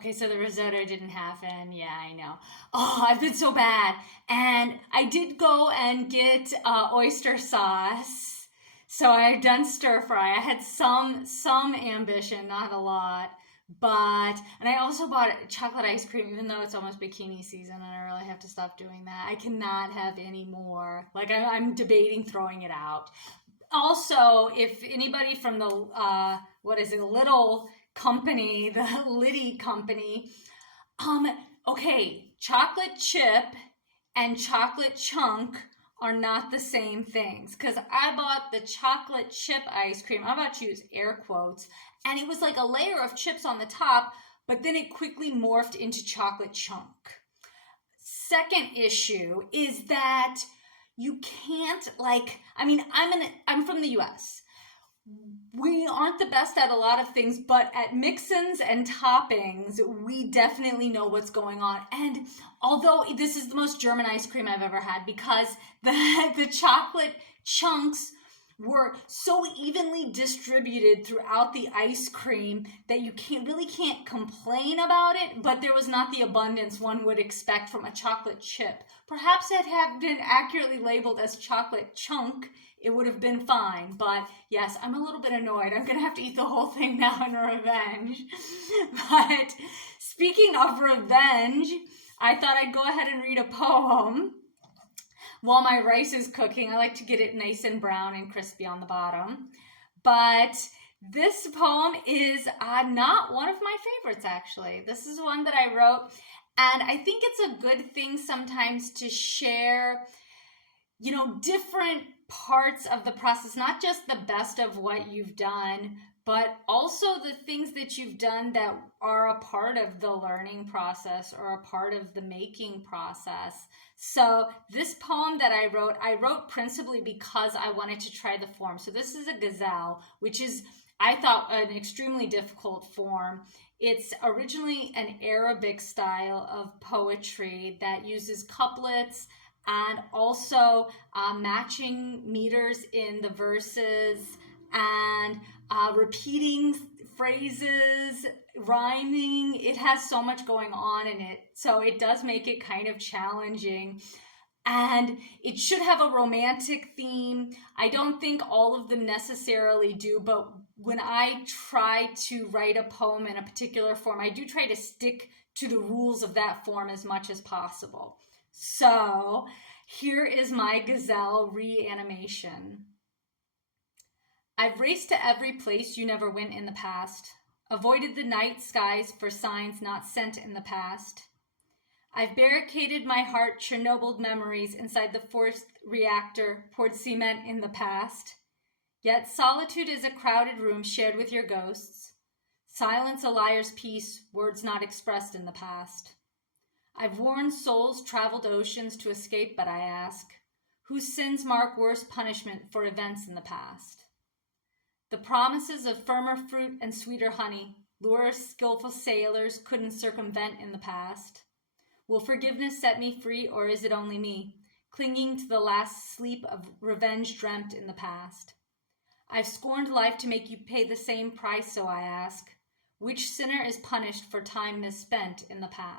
Okay, so the risotto didn't happen. Yeah, I know. Oh, I've been so bad. And I did go and get oyster sauce. So I've done stir fry. I had some ambition, not a lot. And I also bought chocolate ice cream, even though it's almost bikini season, and I really have to stop doing that. I cannot have any more. Like I'm debating throwing it out. Also, if anybody from the what is it, little company, the Liddy company, um, okay, chocolate chip and chocolate chunk are not the same things. Because I bought the chocolate chip ice cream. I'm about to use air quotes, and it was like a layer of chips on the top, but then it quickly morphed into chocolate chunk. Second issue is that you can't, like, I mean, I'm from the US. We aren't the best at a lot of things, but at mix-ins and toppings, we definitely know what's going on. And although this is the most German ice cream I've ever had, because the chocolate chunks were so evenly distributed throughout the ice cream that you can't complain about it, but there was not the abundance one would expect from a chocolate chip. Perhaps it had been accurately labeled as chocolate chunk, it would have been fine. But yes, I'm a little bit annoyed. I'm gonna have to eat the whole thing now in revenge. But speaking of revenge, I thought I'd go ahead and read a poem while my rice is cooking. I like to get it nice and brown and crispy on the bottom. But this poem is not one of my favorites, actually. This is one that I wrote, and I think it's a good thing sometimes to share, different parts of the process, not just the best of what you've done, but also the things that you've done that are a part of the learning process or a part of the making process. So this poem that I wrote principally because I wanted to try the form. So this is a ghazal, which is, I thought, an extremely difficult form. It's originally an Arabic style of poetry that uses couplets and also matching meters in the verses and repeating phrases, rhyming. It has so much going on in it, so it does make it kind of challenging. And it should have a romantic theme. I don't think all of them necessarily do, but when I try to write a poem in a particular form, I do try to stick to the rules of that form as much as possible. So here is my Ghazal Reanimation. I've raced to every place you never went in the past, avoided the night skies for signs not sent in the past. I've barricaded my heart, Chernobyled memories inside the forced reactor, poured cement in the past. Yet solitude is a crowded room shared with your ghosts. Silence a liar's peace, words not expressed in the past. I've worn souls, traveled oceans to escape, but I ask, whose sins mark worse punishment for events in the past? The promises of firmer fruit and sweeter honey, lure skillful sailors couldn't circumvent in the past. Will forgiveness set me free, or is it only me, clinging to the last sleep of revenge dreamt in the past? I've scorned life to make you pay the same price, so I ask, which sinner is punished for time misspent in the past?